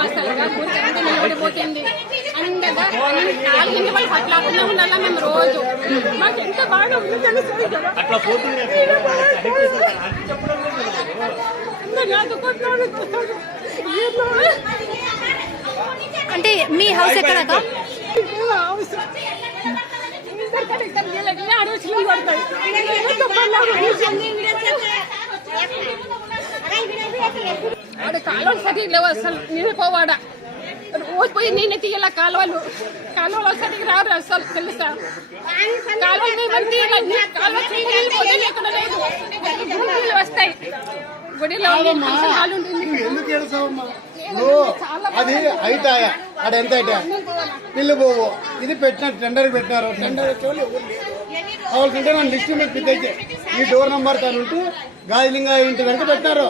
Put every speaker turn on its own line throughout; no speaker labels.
అసలు నిలబడిపోతుంది ఇంటి వాళ్ళు పట్లాకుండా ఉండాలా మేము రోజు? మాకు ఎంత బాగా ఉంది తెలుసు.
అంటే మీ హౌస్ ఎక్కడక
ఏమో ఆడ కాలువలు సరిగ్గా లేవు అసలు. నీళ్ళు పోవాడ? రోజు పోయి నేనే తీయాల కాలువలు? కాలువలు సరిగ్గా రారు అసలు తెలుసా? కాలువలు మేము తీయాలి కాలువ నీళ్ళు పోతే ఎక్కడ లేదు. గుడిలో వస్తాయి. గుడిలో
అది ఆయా ఆడ ఎంత హైట్ పిల్లు పోవు. ఇది పెట్టిన టెండర్ పెట్టినారు. టెండర్ వచ్చేవాళ్ళు ఎవరు. కావాల్సింటే నన్ను లిస్ట్ మీద పెట్టేసి ఈ డోర్ నంబర్ తాను ఉంటూ గాజలింగా ఇంటి వెనక పెట్టినారు.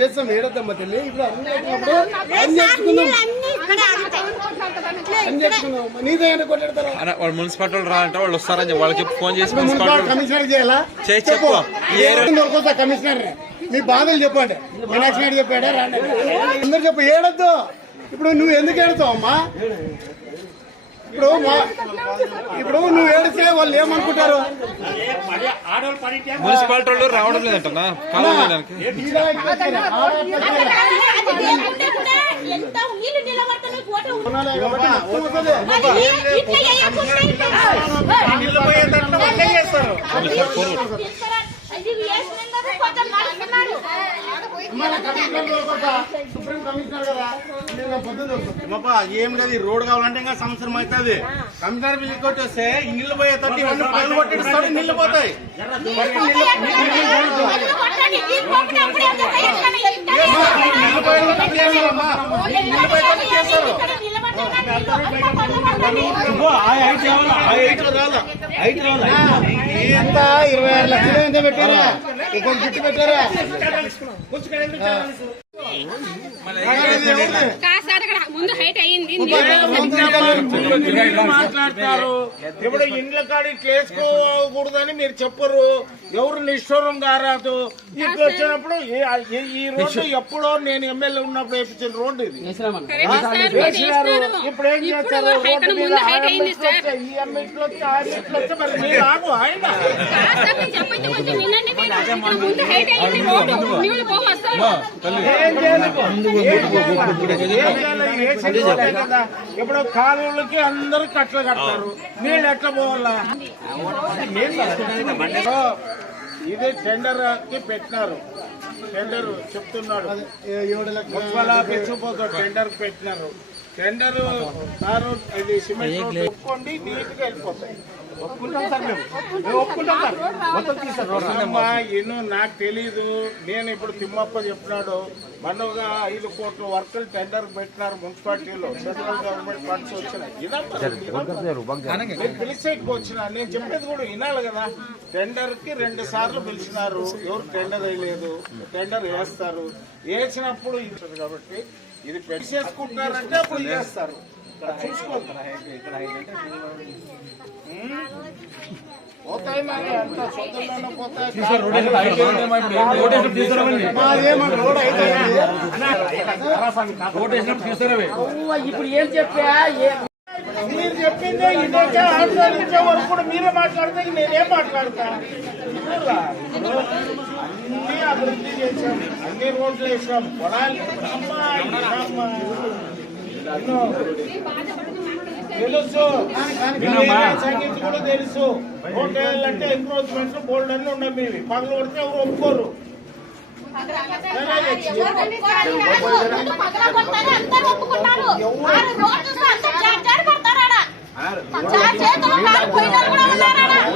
చేస్తాం ఏడద్దమ్మా తల్లి. ఇప్పుడు అన్ని చేసుకుందాం అన్ని చేసుకుందాం కొట్లాడతారా?
వాళ్ళు మున్సిపాలిటీ వాళ్ళు రాలంటే వాళ్ళు వస్తారని వాళ్ళకి ఫోన్ చేసి మున్సిపాలిటీ
కమిషనర్ చేయాలా?
చెప్పు.
కమిషనర్ మీ బాధలు చెప్పండి మీనాక్షి నాయుడు చెప్పాడా? రాండి అందరు చెప్పు. ఏడద్దు. ఇప్పుడు నువ్వు ఎందుకు ఏడుతావు అమ్మా? ఇప్పుడు ఇప్పుడు నువ్వు ఏడిస్తే వాళ్ళు ఏమనుకుంటారు?
మున్సిపాలిటీ వాళ్ళు రావడం లేదంటనా కాలం చేయడానికి
ఈడ ఇక్కడ
ఎంత నీళ్ళు నిలబడుతున్నాయి కోట
ఏం లేదు రోడ్ కావాలంటే ఇంకా సంవత్సరం అవుతుంది. కమిషనర్ బిల్లు కొట్టేస్తే ఈ నీళ్ళు పోయేటట్టు ఇవన్నీ పనులు కొట్టిస్తాడు నీళ్ళు పోతాయి. చేస్తారు?
ఎంత ఇరవై ఆరు లక్షలు ఎంత పెట్టారా ఇక్కడ గిట్టు పెట్టారా?
ముందు హైట్ అయ్యింది
మాట్లాడతారు ఇప్పుడు ఇండ్ల కాడ ఇట్లా వేసుకోకూడదని మీరు చెప్పరు. ఎవరు నిష్ఠూరం కారాదు ఇట్లా వచ్చినప్పుడు ఈ- ఈ- ఈ రోడ్డు ఎప్పుడో నేను ఎమ్మెల్యే ఉన్నప్పుడు వేయించిన రోడ్డు ఇది. వేసినారు. ఇప్పుడు ఏం చేస్తారు? రోడ్డు మీద ఈ ఎమ్మె ఇట్లా వచ్చి ఆ ఎమ్మె ఇట్లా వచ్చి మరి మీరు ఆగు ఆయన.
ముందు
ఇప్పుడు కాలువలకి అందరూ కట్టలు కడతారు. నీళ్ళు ఎట్లా పోవాలా? ఇది టెండర్కి పెట్టినారు. టెండర్ చెప్తున్నాడు. మున్సిపల్ ఆఫీస్ పోతాడు టెండర్ పెట్టినారు. టెండర్ ఇది సిమెంట్ ఒప్పుకోండి నీట్గా వెళ్ళిపోతాయి. ఒప్పుకుంటాం సార్ మేము. ఒప్పుకుంటాం సార్. మొత్తం తీసారు నాకు తెలీదు. నేను ఇప్పుడు తిమ్మప్ప చెప్పినాడు మనగా ఐదు కోట్ల వర్కులు టెండర్ పెట్టినారు మున్సిపాలిటీలో. సెంట్రల్ గవర్నమెంట్ ఫండ్స్ వచ్చినాయి. నేను పిలిచేకి వచ్చిన. నేను చెప్పేది కూడా వినాలి కదా. టెండర్కి రెండు సార్లు పిలిచినారు. ఎవరు టెండర్ వేయలేదు. టెండర్ వేస్తారు. వేసినప్పుడు ఇస్తుంది కాబట్టి ఇది పెట్టి చేసుకుంటున్నారంటే అప్పుడు పోతాయి మరి అంత సొంతంలోనే పోతాయి.
అయితే
ఇప్పుడు ఏం చెప్పా?
మీరు చెప్పిందే ఇదొచ్చే ఆందోళించే వరకు కూడా మీరే మాట్లాడితే నేనేం మాట్లాడతా. చూడరా? అన్ని అభివృద్ధి చేశాం అన్ని రోడ్లు వేసాం పొలాలు అమ్మా. తెలుసు. సంగతి కూడా తెలుసు. రోడ్డు వేయాలంటే ఎంక్రోచ్మెంట్ బోల్డ్ అన్ని ఉన్నాయి మీవి. పగలు కొడితే ఎవరు ఒప్పుకోరు.
అందరూ